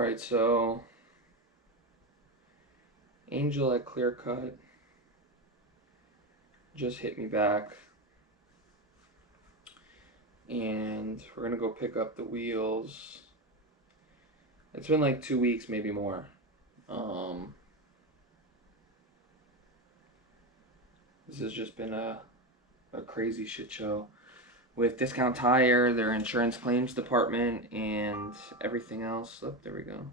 Alright, so Angel at Clear Cut just hit me back, and we're gonna go pick up the wheels. It's been like 2 weeks, maybe more. This has just been a crazy shit show with Discount Tire, their insurance claims department, and everything else. Oh, there we go.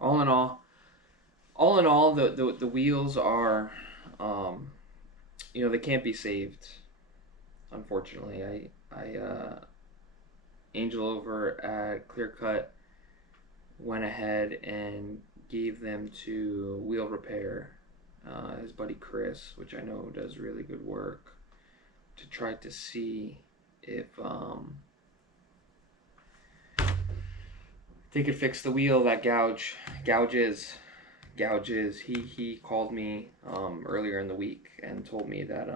All in all, the wheels are, you know, they can't be saved. Unfortunately, Angel over at Clear Cut went ahead and gave them to Wheel Repair, his buddy Chris, which I know does really good work, to try to see if they could fix the wheel that gouges. He called me earlier in the week and told me that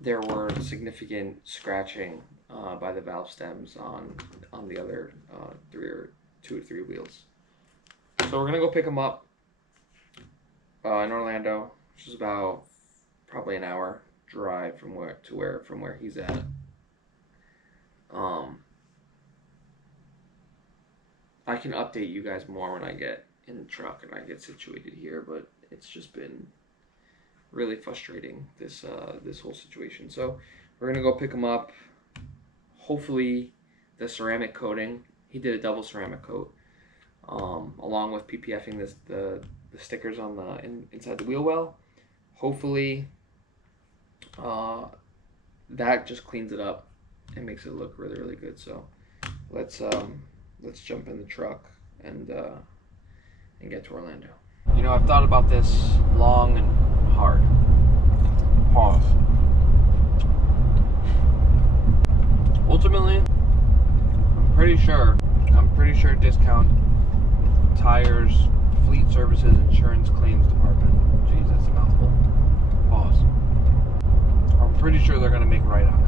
there were significant scratching by the valve stems on the other 2 or 3 wheels. So we're gonna go pick them up in Orlando, which is about probably an hour drive from where he's at. I can update you guys more when I get in the truck and I get situated here, but it's just been really frustrating, this whole situation. So we're gonna go pick him up. Hopefully the ceramic coating, he did a double ceramic coat, along with PPFing the stickers on the inside the wheel well. Hopefully that just cleans it up and makes it look really, really good. So let's jump in the truck and get to Orlando. You know, I've thought about this long and hard. Pause. Ultimately, I'm pretty sure Discount Tires, Fleet Services, Insurance Claims Department. Jeez, that's a mouthful. Pause. I'm pretty sure they're gonna make right on it.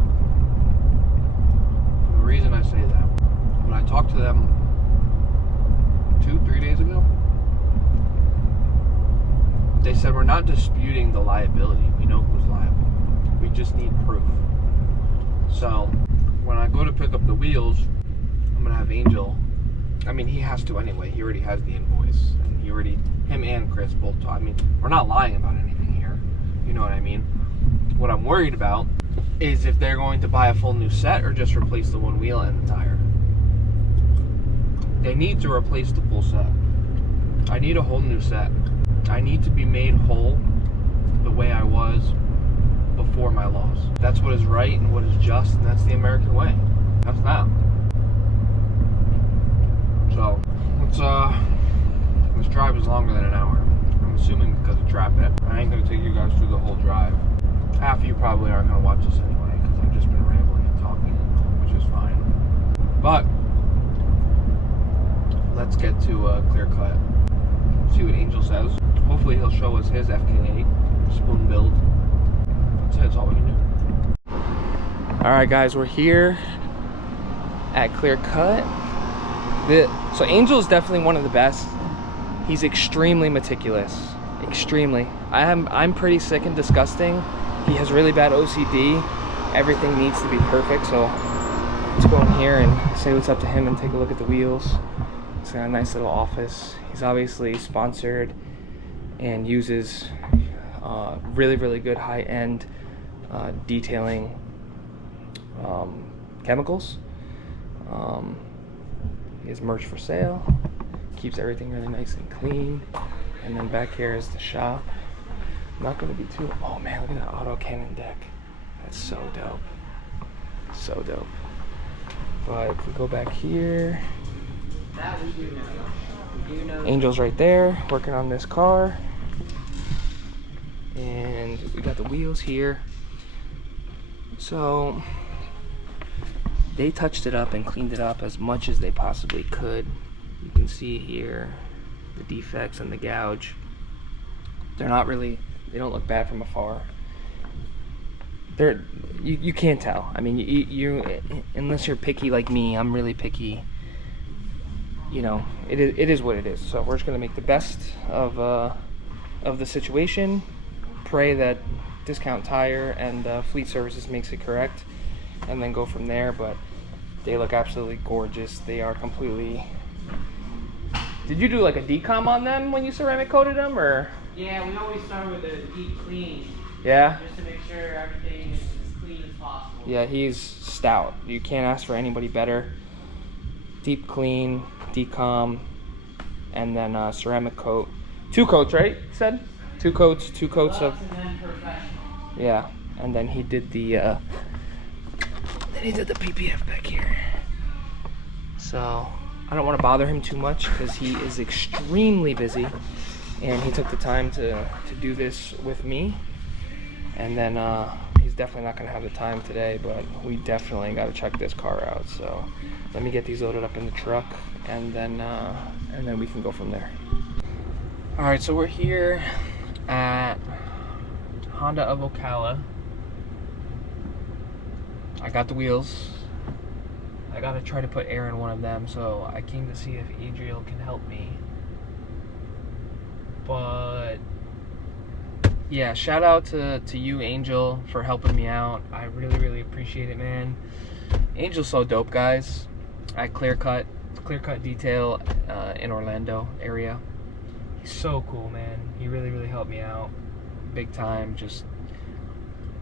And the reason I say that, when I talked to them 2-3 days ago, they said, we're not disputing the liability. We know who's liable. We just need proof. So when I go to pick up the wheels, I'm gonna have Angel. I mean, he has to anyway. He already has the invoice, and him and Chris both talk. I mean, we're not lying about anything here. You know what I mean? What I'm worried about is if they're going to buy a full new set or just replace the one wheel and the tire. They need to replace the full set. I need a whole new set. I need to be made whole the way I was before my loss. That's what is right and what is just, and that's the American way. That's that. So this drive is longer than an hour. I'm assuming because of traffic. I ain't gonna take you guys through the whole drive. Half of you probably aren't gonna watch this anyway because I've just been rambling and talking, which is fine. But let's get to Clear Cut. See what Angel says. Hopefully he'll show us his FK8 spoon build. That's all we can do. Alright guys, we're here at Clear Cut. So Angel is definitely one of the best. He's extremely meticulous. Extremely. I'm pretty sick and disgusting. He has really bad OCD. Everything needs to be perfect. So let's go in here and say what's up to him and take a look at the wheels. It's got a nice little office. He's obviously sponsored and uses really, really good high-end detailing chemicals. He has merch for sale. Keeps everything really nice and clean. And then back here is the shop. I'm not going to be too... Oh man, look at that auto cannon deck. That's so dope. So dope. But if we go back here... Angel's right there, working on this car. And we got the wheels here. So they touched it up and cleaned it up as much as they possibly could. You can see here the defects and the gouge. They're not really, they don't look bad from afar. You can't tell. I mean, you unless you're picky like me, I'm really picky. you know, it is what it is. So we're just gonna make the best of the situation. Pray that Discount Tire and Fleet Services makes it correct, and then go from there. But they look absolutely gorgeous. They are completely. Did you do like a decom on them when you ceramic coated them, or? Yeah, we always start with a deep clean. Yeah. Just to make sure everything is as clean as possible. Yeah, he's stout. You can't ask for anybody better. Deep clean, decom, and then ceramic coat. 2 coats, right? You said 2 coats. 2 coats of. And then professional. Yeah, and then he did the. Then he did the PPF back here. So I don't want to bother him too much because he is extremely busy, and he took the time to do this with me. And then he's definitely not going to have the time today, but we definitely got to check this car out. So let me get these loaded up in the truck, and then we can go from there. All right, so we're here at Honda of Ocala. I got the wheels. I gotta try to put air in one of them, so I came to see if Adriel can help me. But yeah, shout out to you, Angel, for helping me out. I really appreciate it, man. Angel's so dope, guys. At Clear Cut Detail in Orlando area. He's so cool, man. He really helped me out big time. Just,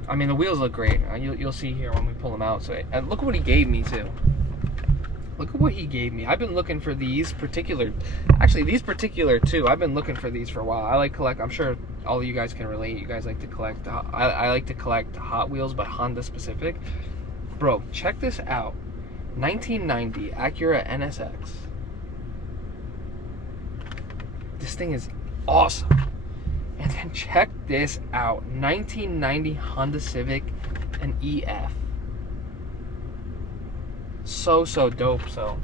I mean, the wheels look great. You'll see here when we pull them out. So look at what he gave me too. Look at what he gave me. I've been looking for these particular, actually these particular too. I've been looking for these for a while. I like collect. I'm sure all of you guys can relate. You guys like to collect. I like to collect Hot Wheels, but Honda specific. Bro, check this out. 1990 Acura NSX. This thing is awesome. And then check this out. 1990 Honda Civic and EF. So dope. So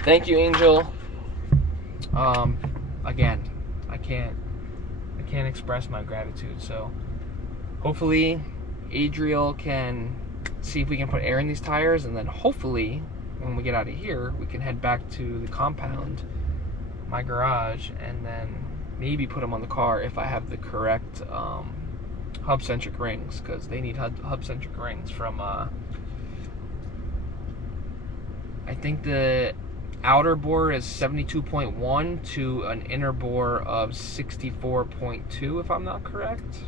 thank you, Angel. Again, I can't express my gratitude. So hopefully Adriel can see if we can put air in these tires, and then hopefully when we get out of here we can head back to the compound, my garage, and then maybe put them on the car if I have the correct hub-centric rings, because they need hub-centric rings from I think the outer bore is 72.1 to an inner bore of 64.2, if I'm not correct.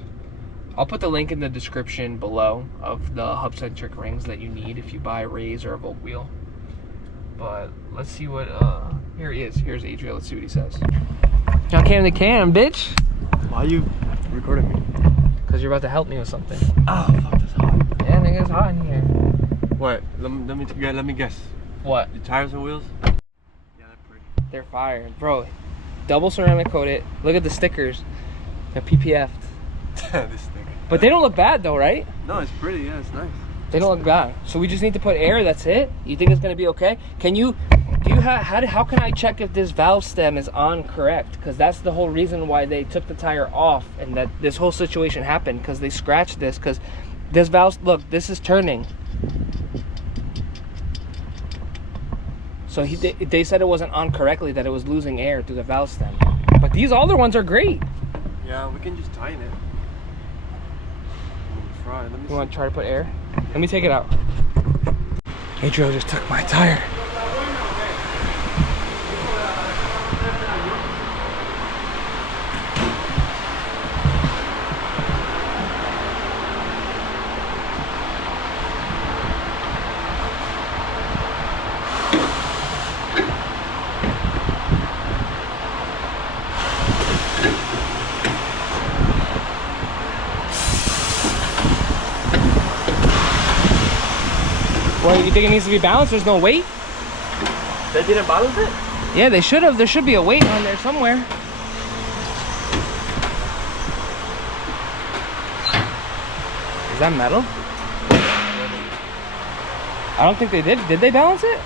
I'll put the link in the description below of the hub-centric rings that you need if you buy a Raise or a Volt wheel. But let's see what, here he is. Here's Adriel. Let's see what he says. John Cam the Cam, bitch. Why are you recording me? Because you're about to help me with something. Oh, fuck, that's hot. Yeah, nigga, it's hot in here. What? Let me guess. What? The tires and wheels? Yeah, they're pretty. They're fire. Bro, double ceramic coat it. Look at the stickers. They're PPF'd. This thing. But they don't look bad though, right? No, it's pretty. Yeah, it's nice. They don't look bad. So we just need to put air, that's it? You think it's gonna be okay? How can I check if this valve stem is on correct? Because that's the whole reason why they took the tire off and that this whole situation happened, because they scratched this, because this valve, look, this is turning. So they said it wasn't on correctly, that it was losing air through the valve stem. But these other ones are great. Yeah, we can just tighten it. Let me You want to try to put air? Let me take it out. Adriel just took my tire. Well, you think it needs to be balanced? There's no weight? They didn't balance it? Yeah, they should have. There should be a weight on there somewhere. Is that metal? I don't think they did. Did they balance it?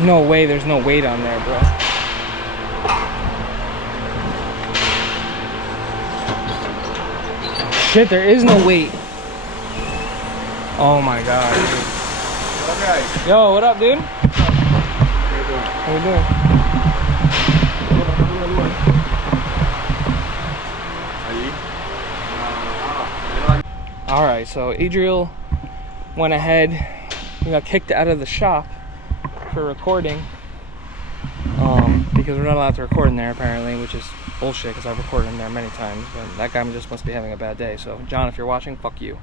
No. No way, there's no weight on there, bro. Shit, there is no weight. Oh my god, dude. Okay. Yo, what up, dude? How you doing? Alright, so Adriel went ahead. We got kicked out of the shop for recording. Because we're not allowed to record in there apparently, which is bullshit because I've recorded in there many times. But that guy just must be having a bad day. So John, if you're watching, fuck you.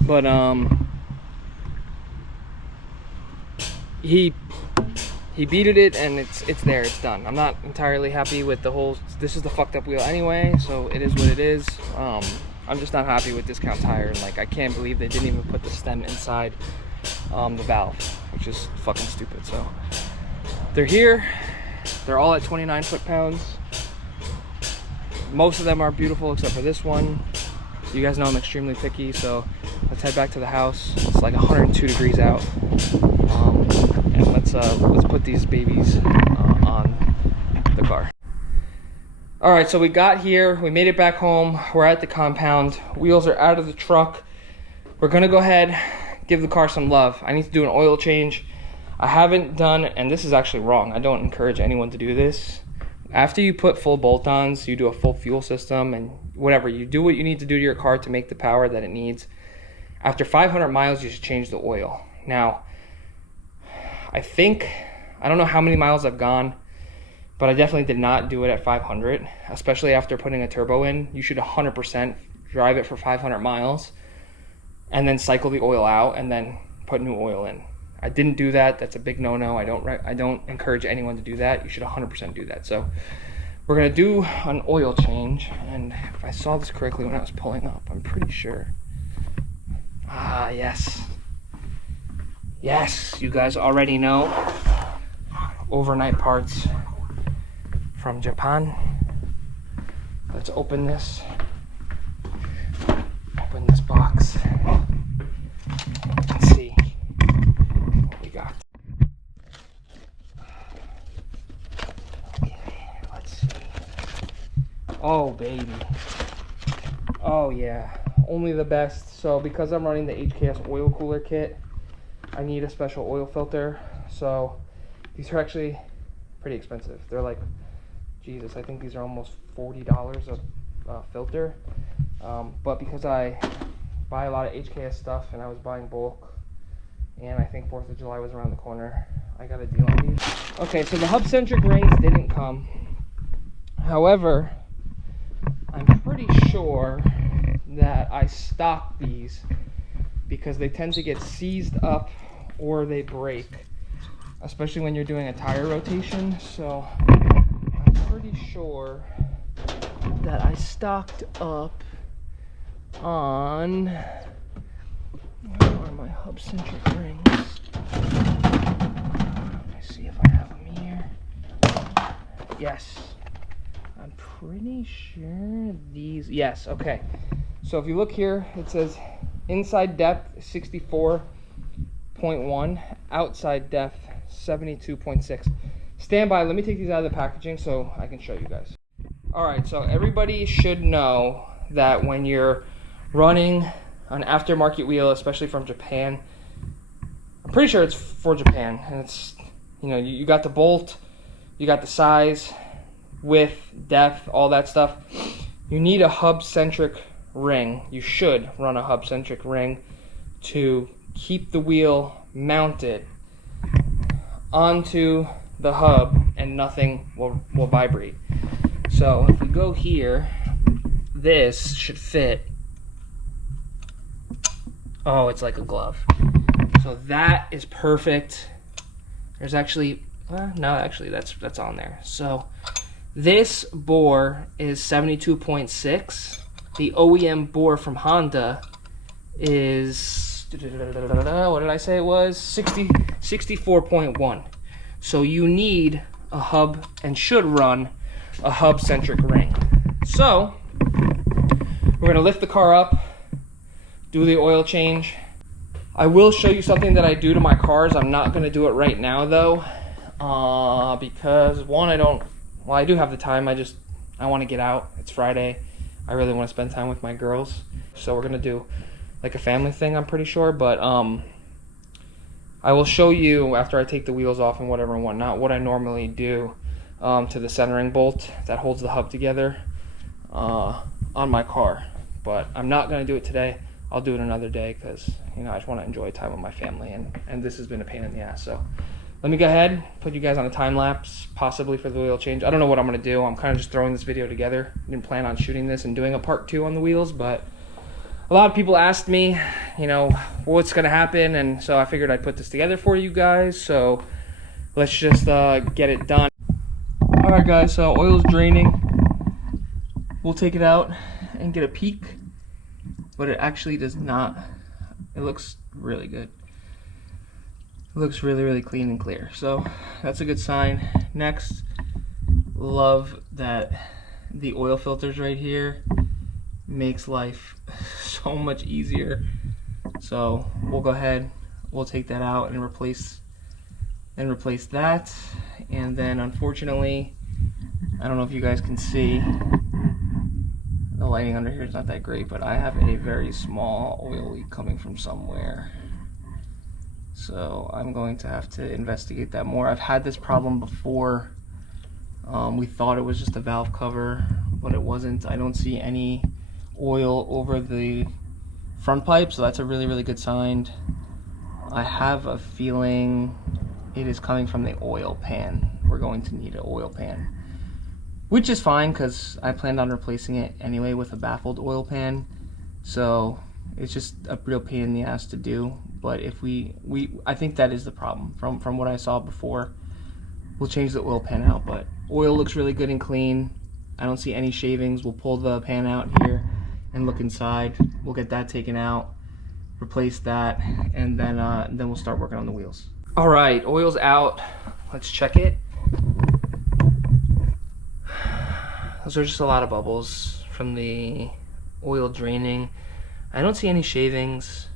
But he beated it and it's there, it's done. I'm not entirely happy with the whole, this is the fucked up wheel anyway, so it is what it is. I'm just not happy with Discount Tire, and like I can't believe they didn't even put the stem inside the valve, which is fucking stupid. So they're here, they're all at 29 foot-pounds. Most of them are beautiful except for this one. You guys know I'm extremely picky, so let's head back to the house. It's like 102 degrees out. And let's put these babies on the car. All right, so we got here, we made it back home. We're at the compound. Wheels are out of the truck. We're gonna go ahead, give the car some love. I need to do an oil change. I haven't done, and this is actually wrong. I don't encourage anyone to do this. After you put full bolt-ons, you do a full fuel system and whatever, you do what you need to do to your car to make the power that it needs. After 500 miles, you should change the oil. Now, I don't know how many miles I've gone, but I definitely did not do it at 500, especially after putting a turbo in. You should 100% drive it for 500 miles and then cycle the oil out and then put new oil in. I didn't do that. That's a big no-no. I don't encourage anyone to do that. You should 100% do that. So we're gonna do an oil change, and if I saw this correctly when I was pulling up, I'm pretty sure. Ah, yes. Yes, you guys already know. Overnight parts from Japan. Let's open this. Open this box. Let's see what we got. Okay, let's see. Oh, baby. Oh, yeah. Only the best. So, because I'm running the HKS Oil Cooler kit, I need a special oil filter. So, these are actually pretty expensive. They're like, Jesus, I think these are almost $40 a filter. But because I buy a lot of HKS stuff and I was buying bulk, and I think 4th of July was around the corner, I got a deal on these. Okay, so the hub-centric rings didn't come. However, I'm pretty sure that I stocked these because they tend to get seized up or they break, especially when you're doing a tire rotation. So I'm pretty sure that I stocked up on, where are my hub-centric rings? Let me see if I have them here. Yes, I'm pretty sure these, yes, okay. So if you look here, it says inside depth 64.1, outside depth 72.6. Stand by, let me take these out of the packaging so I can show you guys. Alright, so everybody should know that when you're running an aftermarket wheel, especially from Japan, I'm pretty sure it's for Japan, and it's, you know, you got the bolt, you got the size, width, depth, all that stuff. You need a hub-centric ring. You should run a hub-centric ring to keep the wheel mounted onto the hub and nothing will vibrate. So if we go here, this should fit. Oh, it's like a glove. So that is perfect. There's actually, no, actually that's on there. So this bore is 72.6. The OEM bore from Honda is, what did I say it was? 64.1. So you need a hub and should run a hub-centric ring. So we're gonna lift the car up, do the oil change. I will show you something that I do to my cars. I'm not gonna do it right now though, because one, I do have the time. I want to get out. It's Friday. I really want to spend time with my girls. So we're gonna do like a family thing, I'm pretty sure. But I will show you after I take the wheels off and whatever and whatnot what I normally do to the centering bolt that holds the hub together on my car. But I'm not going to do it today. I'll do it another day because, you know, I just want to enjoy time with my family, and this has been a pain in the ass. So let me go ahead, put you guys on a time lapse, possibly for the wheel change. I don't know what I'm going to do. I'm kind of just throwing this video together. I didn't plan on shooting this and doing a part 2 on the wheels, but a lot of people asked me, you know, what's going to happen, and so I figured I'd put this together for you guys. So let's just get it done. All right, guys, so oil's draining. We'll take it out and get a peek, but it actually does not. It looks really good. It looks really, really clean and clear. So that's a good sign. Next, love that the oil filters right here makes life so much easier. So we'll go ahead, we'll take that out and replace that. And then unfortunately, I don't know if you guys can see, the lighting under here is not that great, but I have a very small oil leak coming from somewhere. So I'm going to have to investigate that more. I've had this problem before. We thought it was just a valve cover, but it wasn't. I don't see any oil over the front pipe, so that's a really, really good sign. I have a feeling it is coming from the oil pan. We're going to need an oil pan, which is fine because I planned on replacing it anyway with a baffled oil pan. So it's just a real pain in the ass to do. But if I think that is the problem from what I saw before. We'll change the oil pan out, but oil looks really good and clean. I don't see any shavings. We'll pull the pan out here and look inside. We'll get that taken out, replace that, and then we'll start working on the wheels. All right, oil's out. Let's check it. Those are just a lot of bubbles from the oil draining. I don't see any shavings.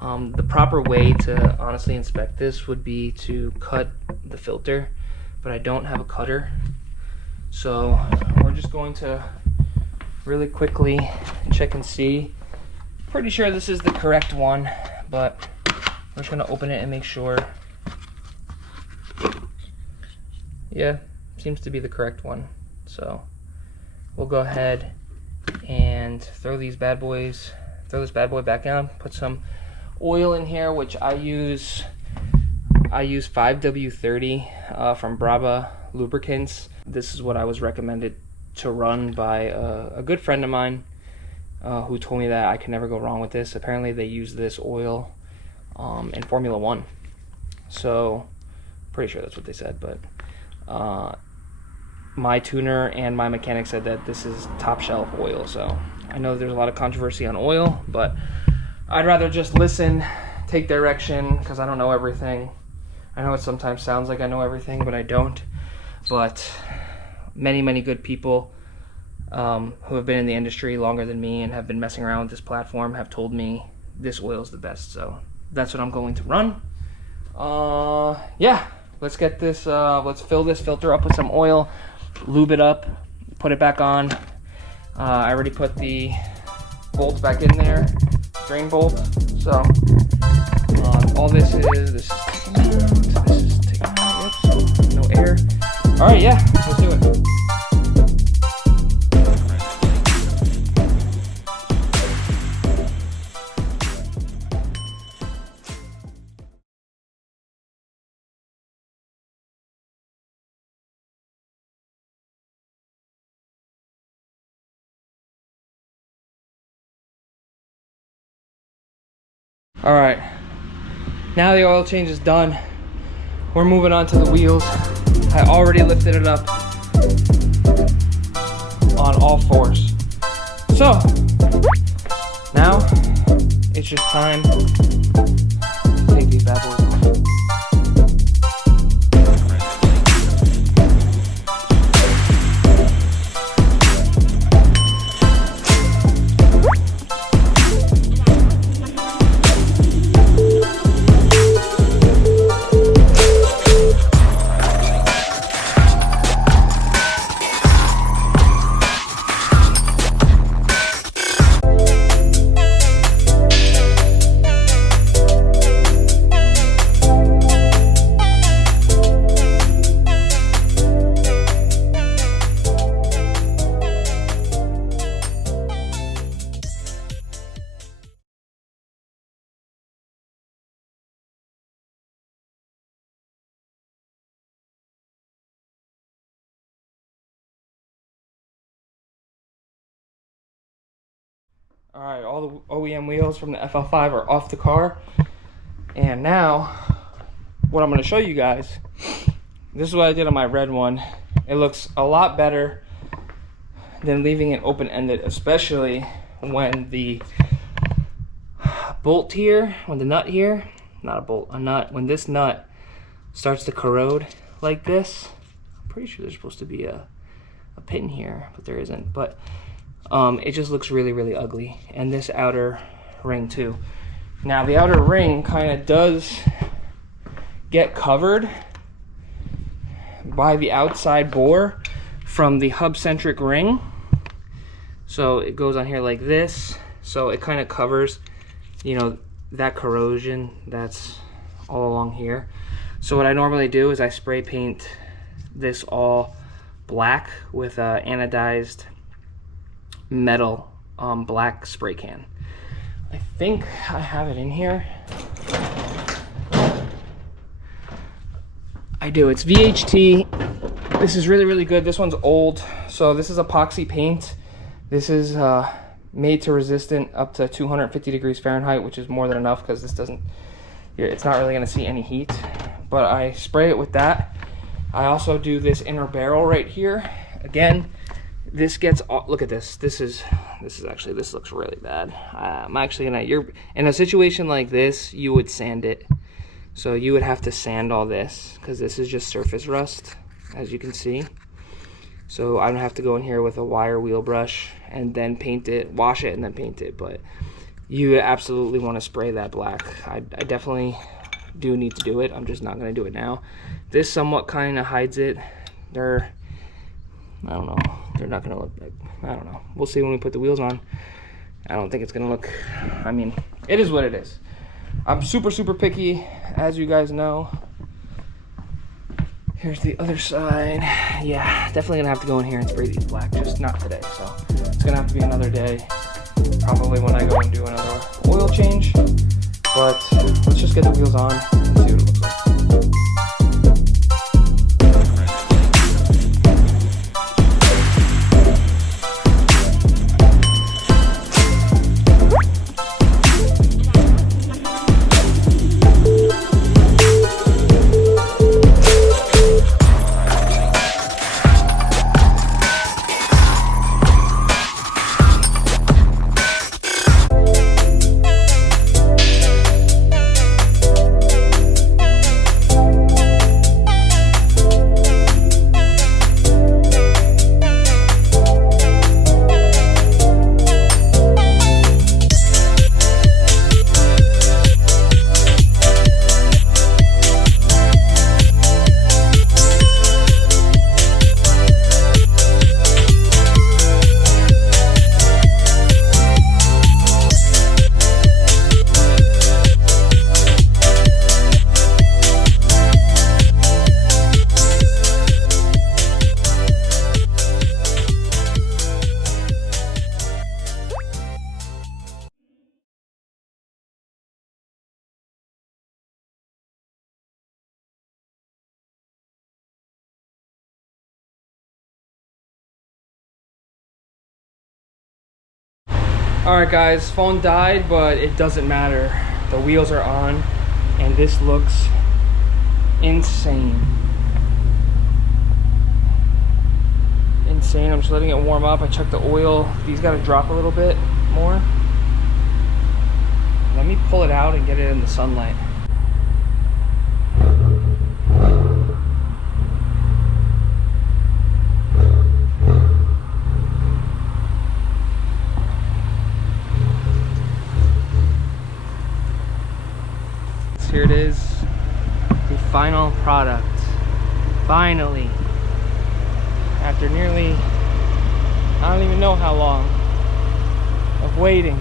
The proper way to honestly inspect this would be to cut the filter, but I don't have a cutter. So we're just going to really quickly check and see. Pretty sure this is the correct one, but we're just gonna open it and make sure. Yeah, seems to be the correct one. So we'll go ahead and throw this bad boy back on, put some oil in here, which I use 5W30 from Brava Lubricants. This is what I was recommended to run by a good friend of mine who told me that I can never go wrong with this. Apparently they use this oil in Formula 1, so pretty sure that's what they said. But my tuner and my mechanic said that this is top shelf oil. So I know there's a lot of controversy on oil, but I'd rather just listen, take direction, because I don't know everything. I know it sometimes sounds like I know everything, but I don't. But many, many good people who have been in the industry longer than me and have been messing around with this platform have told me this oil is the best. So that's what I'm going to run. Yeah, let's get this, let's fill this filter up with some oil, lube it up, put it back on. I already put the bolt back in there, drain bolt. So all this is taken out, this is taken out, yep, so no air. All right, yeah, let's do it. All right, now the oil change is done. We're moving on to the wheels. I already lifted it up on all fours. So now it's just time to take these bad boys off. All right, all the OEM wheels from the FL5 are off the car. And now, what I'm gonna show you guys, this is what I did on my red one. It looks a lot better than leaving it open-ended, especially when the bolt here, when the nut here, not a bolt, a nut, when this nut starts to corrode like this. I'm pretty sure there's supposed to be a pin here, but there isn't. But it just looks really, really ugly. And this outer ring too. Now the outer ring kind of does get covered by the outside bore from the hub-centric ring. So it goes on here like this. So it kind of covers, you know, that corrosion that's all along here. So what I normally do is I spray paint this all black with anodized metal black spray can. I think I have it in here. I do. It's VHT. This is really, really good. This one's old. So this is epoxy paint. This is made to resistant up to 250 degrees Fahrenheit, which is more than enough because this doesn't, it's not really going to see any heat. But I spray it with that. I also do this inner barrel right here. Again, this gets, look at this. This looks really bad. I'm actually gonna, you're in a situation like this, you would sand it. So you would have to sand all this because this is just surface rust, as you can see. So I'm gonna have to go in here with a wire wheel brush and then paint it, wash it and then paint it. But you absolutely want to spray that black. I definitely do need to do it. I'm just not gonna do it now. This somewhat kind of hides it. I don't know. They're not gonna look like, I don't know. We'll see when we put the wheels on. I don't think it's gonna look, I mean, it is what it is. I'm super, super picky, as you guys know. Here's the other side. Yeah, definitely gonna have to go in here and spray these black, just not today. So it's gonna have to be another day. Probably when I go and do another oil change. But let's just get the wheels on and see what it looks like. Alright guys, phone died, but it doesn't matter. The wheels are on, and this looks insane. Insane. I'm just letting it warm up. I checked the oil. These got to drop a little bit more. Let me pull it out and get it in the sunlight. Here it is, the final product. Finally, after nearly, I don't even know how long of waiting,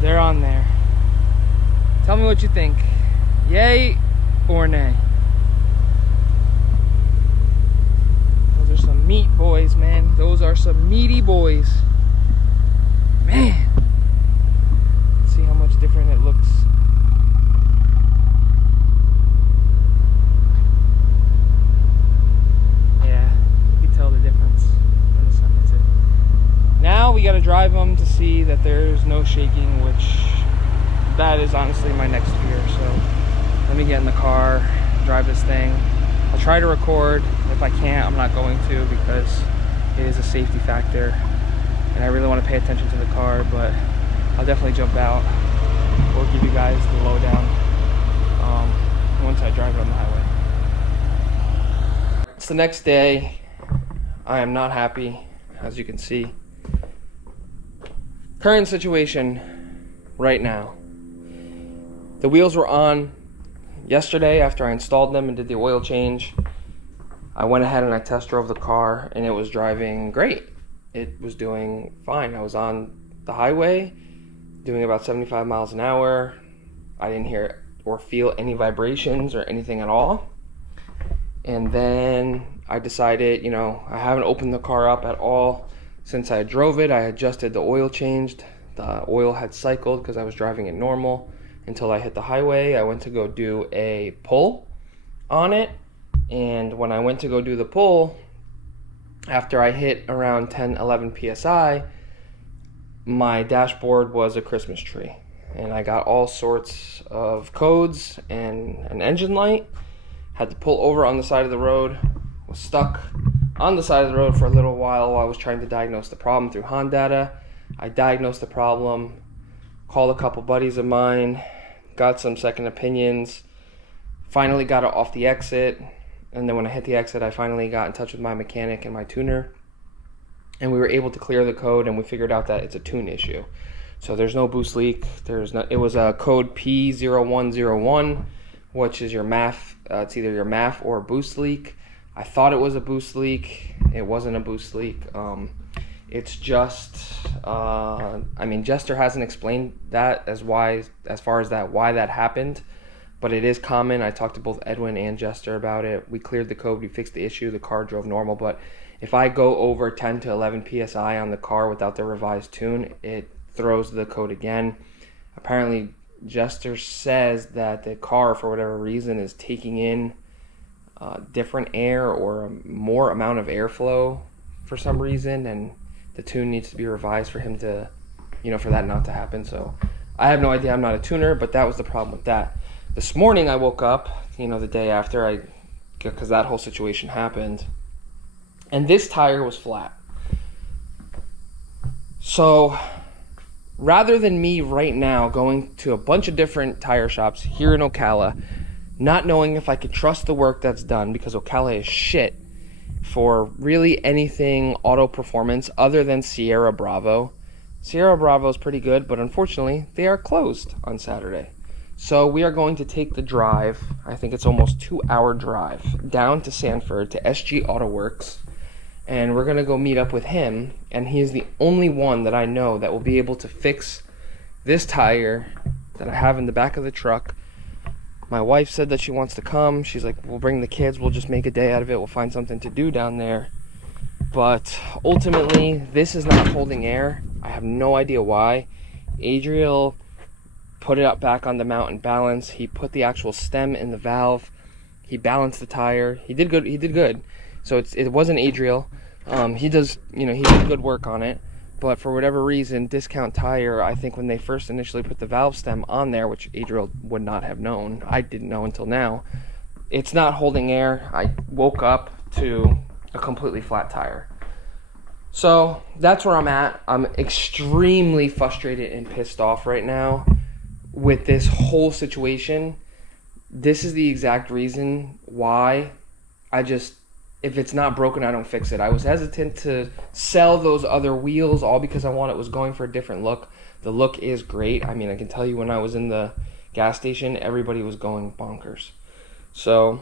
they're on there. Tell me what you think. Yay or nay? Those are some meat boys, man. Those are some meaty boys. Man. Let's see how much different it looks. Yeah, you can tell the difference when the sun hits it. Now we gotta drive them shaking, which that is honestly my next fear. So let me get in the car, drive this thing. I'll try to record. If I can't, I'm not going to, because it is a safety factor and I really want to pay attention to the car, but I'll definitely jump out. We'll give you guys the lowdown once I drive it on the highway. It's the next day. I am not happy, as you can see. Current situation right now. The wheels were on yesterday after I installed them and did the oil change. I went ahead and I test drove the car and it was driving great. It was doing fine. I was on the highway doing about 75 miles an hour. I didn't hear or feel any vibrations or anything at all. And then I decided, you know, I haven't opened the car up at all since I drove it. I adjusted the oil changed. The oil had cycled because I was driving it normal until I hit the highway. I went to go do a pull on it. And when I went to go do the pull, after I hit around 10, 11 PSI, my dashboard was a Christmas tree. And I got all sorts of codes and an engine light. Had to pull over on the side of the road. Was stuck on the side of the road for a little while I was trying to diagnose the problem through Hondata. I diagnosed the problem, called a couple buddies of mine, got some second opinions, finally got it off the exit. And then when I hit the exit, I finally got in touch with my mechanic and my tuner. And we were able to clear the code, and we figured out that it's a tune issue. So there's no boost leak. It was a code P0101, which is your MAF. It's either your MAF or a boost leak. I thought it was a boost leak. It wasn't a boost leak. It's just, I mean, Jester hasn't explained that why that happened, but it is common. I talked to both Edwin and Jester about it. We cleared the code, we fixed the issue, the car drove normal, but if I go over 10 to 11 PSI on the car without the revised tune, it throws the code again. Apparently, Jester says that the car, for whatever reason, is taking in different air or a more amount of airflow for some reason, and the tune needs to be revised for him to, you know, for that not to happen. So I have no idea. I'm not a tuner, but that was the problem with that. This morning I woke up, you know, the day after because that whole situation happened, and this tire was flat. So rather than me right now going to a bunch of different tire shops here in Ocala, not knowing if I could trust the work that's done, because Ocala is shit for really anything auto performance other than Sierra Bravo. Sierra Bravo is pretty good, but unfortunately they are closed on Saturday. So we are going to take the drive, I think it's almost 2-hour drive, down to Sanford to SG Auto Works, and we're going to go meet up with him, and he is the only one that I know that will be able to fix this tire that I have in the back of the truck. My wife said that she wants to come. She's like, we'll bring the kids, we'll just make a day out of it, we'll find something to do down there. But ultimately, this is not holding air. I have no idea why. Adriel put it up back on the mount and balance. He put the actual stem in the valve. He balanced the tire. He did good. So it wasn't Adriel. He did good work on it. But for whatever reason, Discount Tire, I think when they first initially put the valve stem on there, which Adriel would not have known, I didn't know until now, it's not holding air. I woke up to a completely flat tire. So that's where I'm at. I'm extremely frustrated and pissed off right now with this whole situation. This is the exact reason why if it's not broken, I don't fix it. I was hesitant to sell those other wheels all because I was going for a different look. The look is great. I mean, I can tell you when I was in the gas station, everybody was going bonkers. So,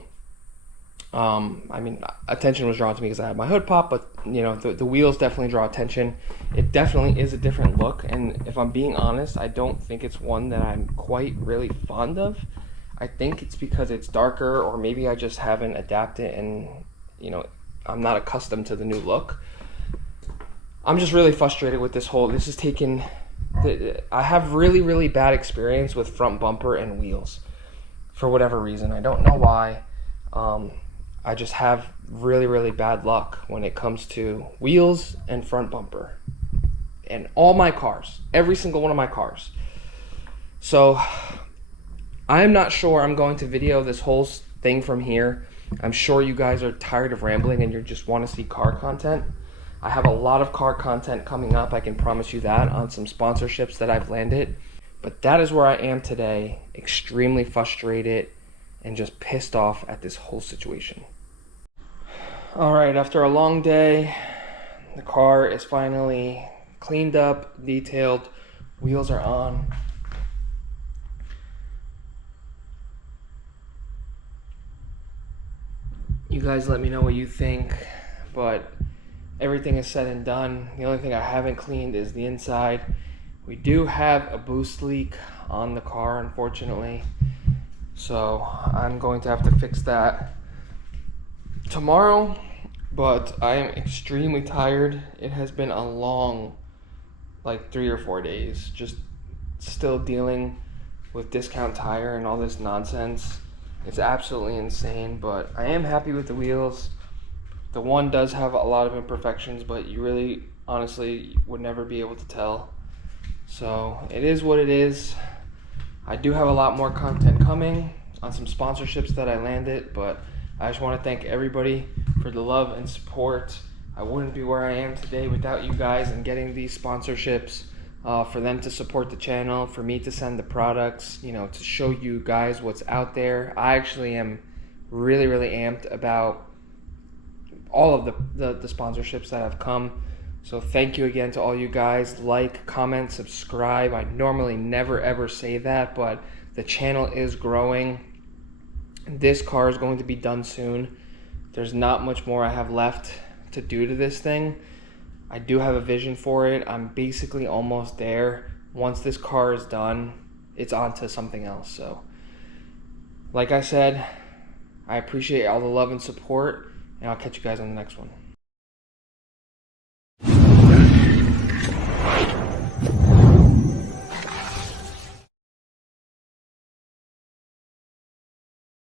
I mean, attention was drawn to me because I had my hood pop, but, you know, the wheels definitely draw attention. It definitely is a different look, and if I'm being honest, I don't think it's one that I'm quite really fond of. I think it's because it's darker, or maybe I just haven't adapted and, you know, I'm not accustomed to the new look. I'm just really frustrated with this is taken. I have really, really bad experience with front bumper and wheels for whatever reason. I don't know why. I just have really, really bad luck when it comes to wheels and front bumper. in all my cars, every single one of my cars. So I'm not sure I'm going to video this whole thing from here. I'm sure you guys are tired of rambling and you just want to see car content. I have a lot of car content coming up, I can promise you that, on some sponsorships that I've landed. But that is where I am today, extremely frustrated and just pissed off at this whole situation. Alright, after a long day, the car is finally cleaned up, detailed, wheels are on. You guys let me know what you think, but everything is said and done. The only thing I haven't cleaned is the inside. We do have a boost leak on the car, unfortunately, so I'm going to have to fix that tomorrow, but I am extremely tired. It has been a long, like 3 or 4 days, just still dealing with Discount Tire and all this nonsense. It's absolutely insane, but I am happy with the wheels. The one does have a lot of imperfections, but you really, honestly, would never be able to tell. So it is what it is. I do have a lot more content coming on some sponsorships that I landed, but I just want to thank everybody for the love and support. I wouldn't be where I am today without you guys and getting these sponsorships, for them to support the channel, for me to send the products, you know, to show you guys what's out there. I actually am really, really amped about all of the sponsorships that have come. So thank you again to all you guys. Like, comment, subscribe. I normally never ever say that, but the channel is growing. This car is going to be done soon. There's not much more I have left to do to this thing. I do have a vision for it. I'm basically almost there. Once this car is done, it's on to something else. So like I said, I appreciate all the love and support, and I'll catch you guys on the next one.